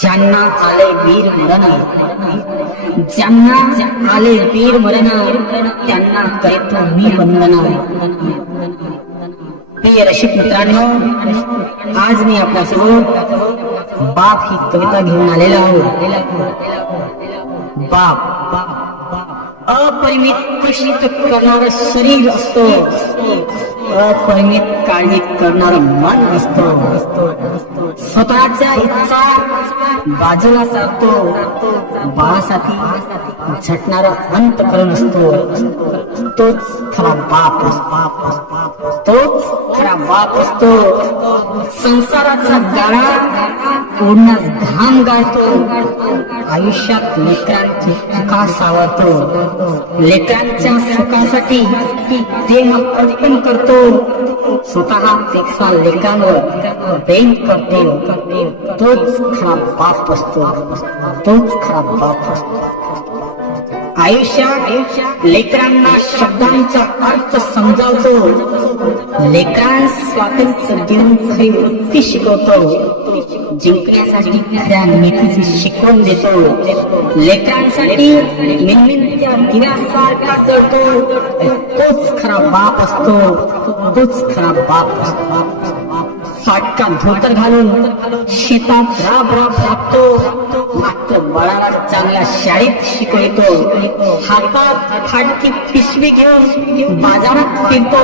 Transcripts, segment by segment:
ज्यांना आले वीर मरण, ज्यांना आले वीर मरण, त्यांना करतो मी वंदना. प्रिय रसिक मित्रांनो, आज मी आपल्यासोबत बाप ही कविता घेऊन आलेला आहोत. बाप अपरिमित कष्ट करणारं शरीर असतो, अपरिमित काळजी करणारं मन असतो. स्वतःच्या इच्छा बाजूला सारतो, बाळासाठी झटणारा अंतःकरण असतो. तोच खरा बाप असतो, तोच खरा बाप असतो. संसाराचा गाळा ओढण्यास घाम गाळतो, आयुष्यात लेकरांची चुका सावरतो, लेकरांच्या सुखासाठी देह अर्पण करतो, स्वतःपेक्षा लेकरांवर प्रेम करतो. तोच खरा बाप असतो, तोच खरा बाप असतो. आयुष्यात लेकरांना शब्दांचा अर्थ समजावतो, लेकरांस स्वातंत्र्य देऊन खरी वृत्ती शिकवतो, जिंकण्यासाठी खऱ्या नीतीची शिकवण देतो, लेकरांसाठी नेहमीच्या दिव्यासारखा जळतो. तोच खरा बाप असतो, तोच खरा बाप असतो. फाटका धोतर घालून शेतात राब लागतो, मात्र बाळाला चांगल्या शाळेत शिकवतो. हातात फाटकी पिशवी घेऊन बाजारात फिरतो,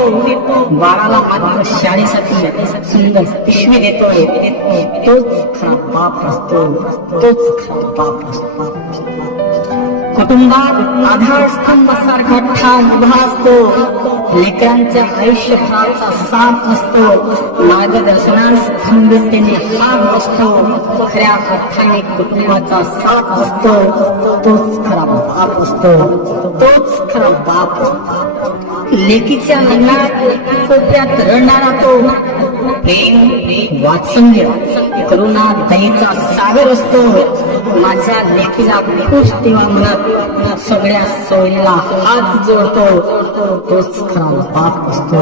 बाळाला मात्र शाळेसाठी सुंदर पिशवी देतो. तोच खरा बाप असतो, तोच खरा बाप असतो. कुटुंबात आधारस्तंभ सारखा ठाम उभा असतो, लेकरांच्या आयुष्यभराचा साथ असतो, मार्गदर्शनास खंबीरतेने हात असतो, खऱ्या अर्थाने कुटुंबाचा साथ असतो. तोच खरा बाप असतो, तोच खरा बाप असतो. लेकीच्या लग्नात कोपऱ्यात रडणारा तो, प्रेम वात्सल्य करुणा दयेचा सागर असतो. माझ्या लेकीला खुश तेव्हा म्हणत सगळ्या सोयीला हात जोडतो. तोच खरा बाप असतो,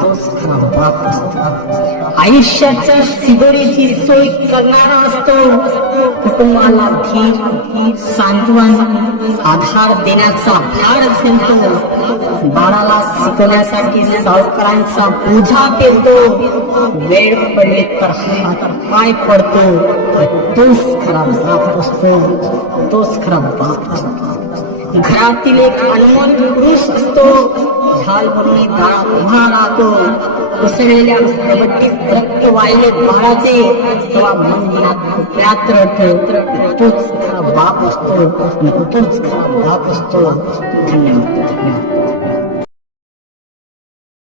तोच खरा बाप असतो. आयुष्याच्या शिदोरीची सोय करणारा असतो, कुटुंबाला धीर सांत्वन आधार देण्याचा भार झेलतो, बाळाला शिकवण्यासाठी सावकारांचा बोझा पेलतो, वेळ पडले तर हात पाय पडतो. तोच खरा बाप असतो, तोच खरा बाप असतो. घरातील एक अनमोल पुरुष असतो, ढाल बनून दारात उभा राहतो, उसळलेल्या कबड्डीत रक्त वाहिले बाळाचे, तेव्हा मनात रडतो. तोच खरा बाप असतो, तोच खरा बाप असतो. धन्यवाद.